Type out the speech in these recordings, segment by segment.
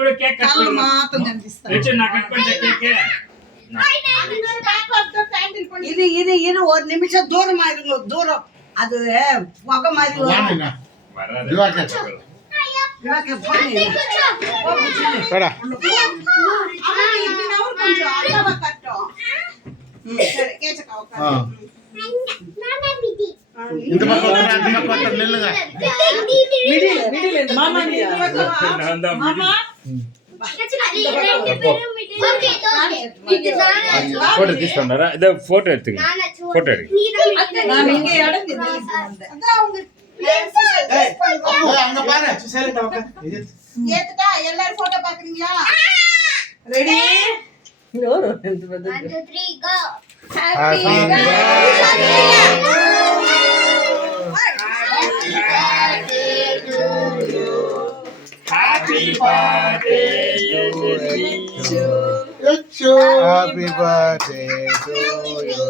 కూడా cake cut కళ్ళు మాత్రం కనిపిస్తాయి. తెచ్చు నా కట్ పంట కేక్ இது இது இது ஒரு நிமிஷம் தூரம் ஆயிருங்க தூரம் அது புகை மாதிரி வரும். இவாக்கு போன் வாடா கொஞ்சம் அளவா கட்டும். சரி கேச்சக்கா இந்த பக்கம் அந்த பக்கம் நில்லுங்க மாமா நீ மாமா ఫోటో తీస్తున్నారా ఇదే ఫోటో ఎత్తుగా ఫోటో ఎడు நான் இங்க இடம் தெரிஞ்சு அதான் அவங்க அங்க பாரு ஏத்துட்டா எல்லாரும் போட்டோ பாக்குறீங்களா? Ready? 1 2 3 go. Happy happy birthday happy birthday to you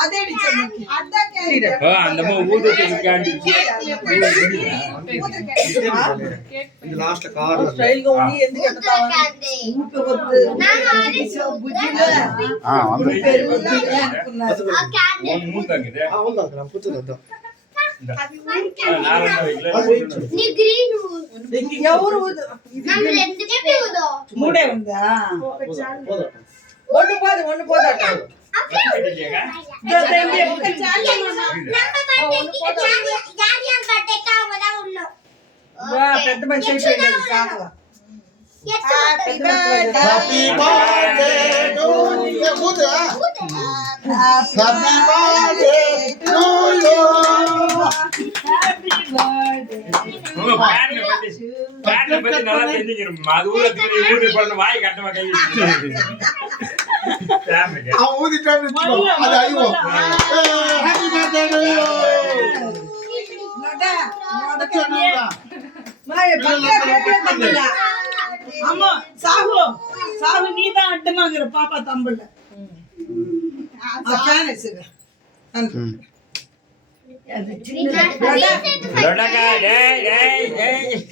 அதே டிச்சர் அதான் கேண்டீட் అందమ్మ ఊదు కేండి ఇది లాస్ట్ కార్ స్టైల్ గా ఉంది ఎందుకు ఎత్తావా ఊపి వద్దు బుజ్జిగా వంద పేరు వద్దు అనుకున్నారు. మూతాಗಿದೆ అవును అక్కడ పుచ్చుదా ఎవరు మూడే ఉందా? ఒళ్ళు పోదట పెద్ద మనిషి అయిపోయింది సాగు. Happy birthday happy birthday to you happy birthday to you happy birthday பேட்ல பத்தி நல்லா தெரிஞ்சுக்கிறோம். அது ஊருக்கு ஊருக்கு போன வாய் கட்டமா கை ఆ ఊదిటాను అది అయ్యో హ్యాపీ బర్త్డే టు యు அம்மா சாகு சாகு நீதான் அட்டமாகிற பாப்பா தம்பிள்ள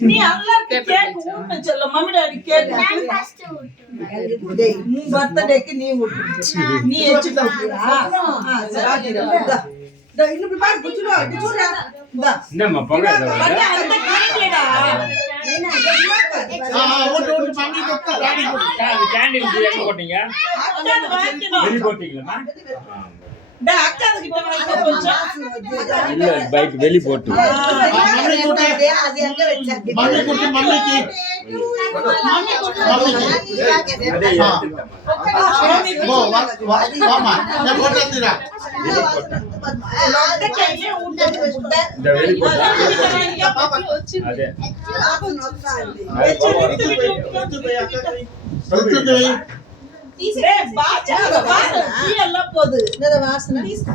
நீ எல்லாருக்கும் கேக் ஊன்னு சொல்ல மம்மி டாடி கேக் பர்த்டேக்கு நீ ஊட்டு நீ எச்சுட்டா இன்னும் பாரு குச்சுடா குச்சுடா என்னம்மா பொங்க அந்த கேக்லடா கேண்டில் எங்க போட்டீங்க வெளிய போட்டீங்களா அக்கா கிட்ட கொஞ்சம் இல்ல பைக் வெளிய போட்டு அது எங்க வச்சாங்க மம்மி குட்டி மம்மிக்கு அதே வாமா நான் போட்டோ தீரா இந்த வெளிய போட்டு அதே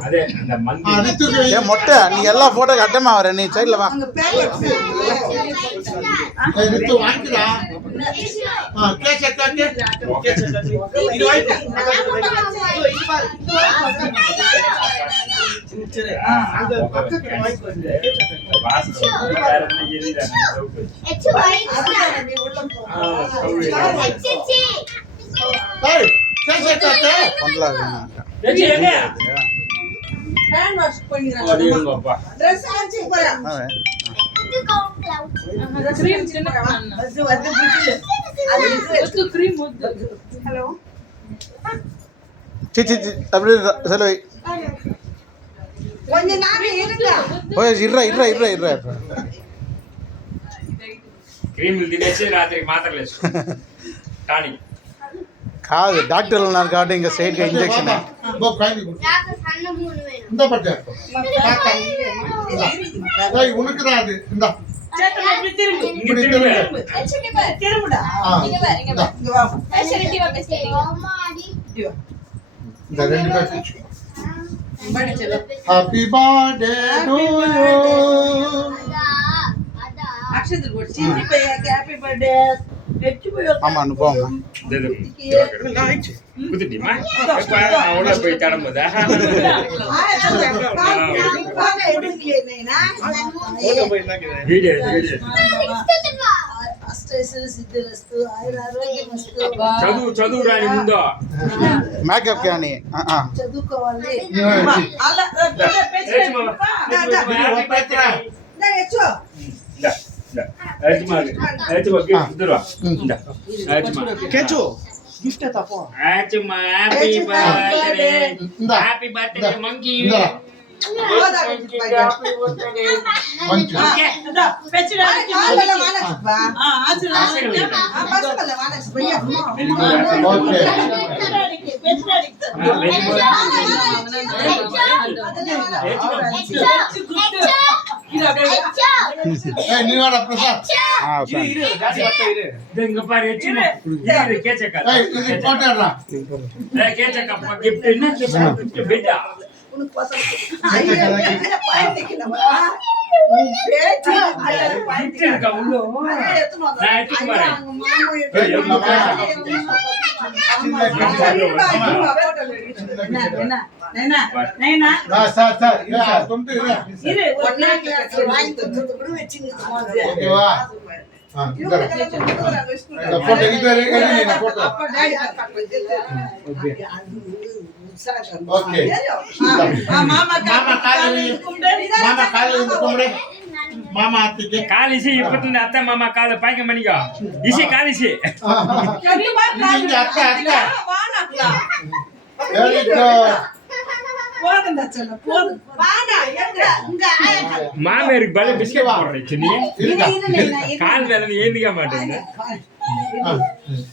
అదే அந்த మంది ఏ మొట్ట నీ ಎಲ್ಲ ಫೋಟೋ ಅಡ್ಡಮ್ಮ ಅವರೇ ನೀ ಸೈಡ್ல வா ரித்து வாங்கிடா கேக் கட்டே இது வைட் சரி அந்த பக்கத்துல வைட் வந்து வாசு வேற என்ன ஏறிடா ஏய் கேக் கட்டே பண்ணலாமா ஏச்சி எங்க ஹேண்ட் வாஷ் பண்ணிரேன் ஓடிங்கப்பா Dress ஆச்சு போறா ಕ್ರೀಮ್ ತಿನ್ನಕಣ್ಣ ಅದು ಬಿಟ್ಟಿಲ್ಲ ಅದು ಕ್ರೀಮ್ ಮುದ್ದು ಹಲೋ சி சி அப்படியே செலவை கொஞ்ச நேரம் இருங்க ஓய் இர்ரா క్రీములు తినేసి రాత్రికి మాత్రలు వేసుకో టానిక్ కాదు డాక్టర్లు ఉన్నారు కాబట్టి ఇంకా స్ట్రైట్ గా ఇంజెక్షన్ இந்த பட்ட ஏய் உனக்கு தான் அது இந்த சேட்டல இப்படி திரும்பு இங்க திரும்ப திரும்புடா இங்க பாரு இங்க வா ஸ்பெஷாலிட்டி வா பெஸ்ட் இந்த ரெண்டு பேர் படி चलो ஹேப்பி பர்த்டே டு யூ அக்ஷதர் போடு சீனி பையா ஹேப்பி பர்த்டே வெச்சு போய் ஆமா அனுபவமா குதிட்டிமா அவள போய் தடம்புதா பாக்க எடுக்கலையே நீனா வீடியோ అష్టైశ్వర్య సిద్ధిరస్తు ఆయుర ఆరోగ్యమస్తు చదువు రాని ముందు మేకప్ కానీ చదువుకోవాలి ನೀವೇ అలా ಹೆಚ್ಚು ಕೆಂಚು హ్యాపీ బర్త్డే మంకీ ಮಂಚು ಓಕೆ ನೀವಾಡ ಪ್ರಸಾದ್ ಇದು ಕೊಟ್ಟಾರ సార్ సార్ ತುಂಟಿ ಓಕೆವಾ ಫೋಟೋ ಇದ್ದಾರೆ ಫೋಟೋ ಓಕೆ ಮಾಮ ಹತ್ತಿಗೆ ಕಾಲಿಸಿ ಇಪ್ಪತ್ತೊಂದು ಅತ್ತ ಮಾಮ ಕಾಲು ಪಾಯ್ಕೆ ಮನಿಗ ಇಸಿ ಕಾಲಿಸಿ ಅಕ್ಕ ವೆರಿ ಗುಡ್ ಮಾಮೇರಿಗೆ ಬಳೆ ಬಿಸ್ಕೆಟ್ ಕೊಡ್ರಿ ಚಿನ್ನಿ ಕಾಲ್ ಮೇಲೆ ಏನಿಗೆ ಮಾಡಿದ್ರೆ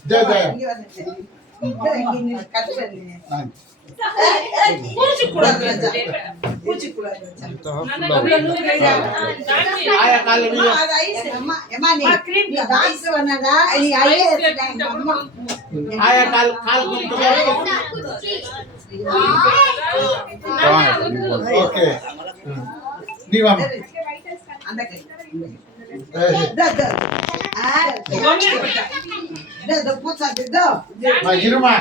ಜಯ ಜಯ ఆయా కాలు ఆయా కాలు కాలు ఓకే నీవమ్మ இருமா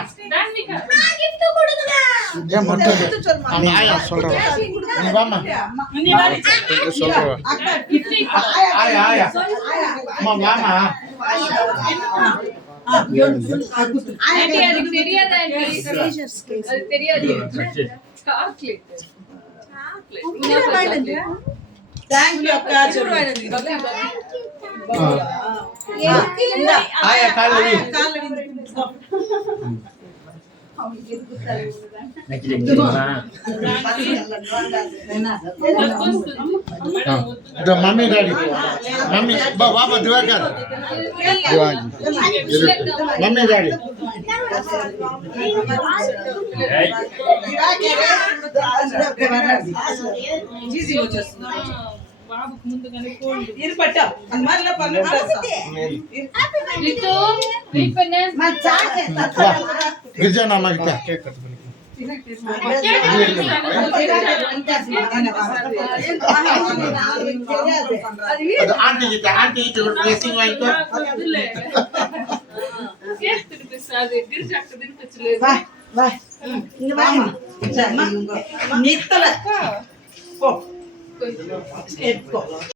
ఆయా కాలు మమ్మీ డాడీ మమ్మీ బాబా దివాకర్ మమ్మీ డాడీ బాబుకు ముందుగానే కోల్డ్ గిరిజన అమ్మకి ఆంటీ ఆంటీ డ్రెస్సింగ్ వాయితో తినిపిస్తుంది గిరిజక్క తినిపించలేదు నిత్తల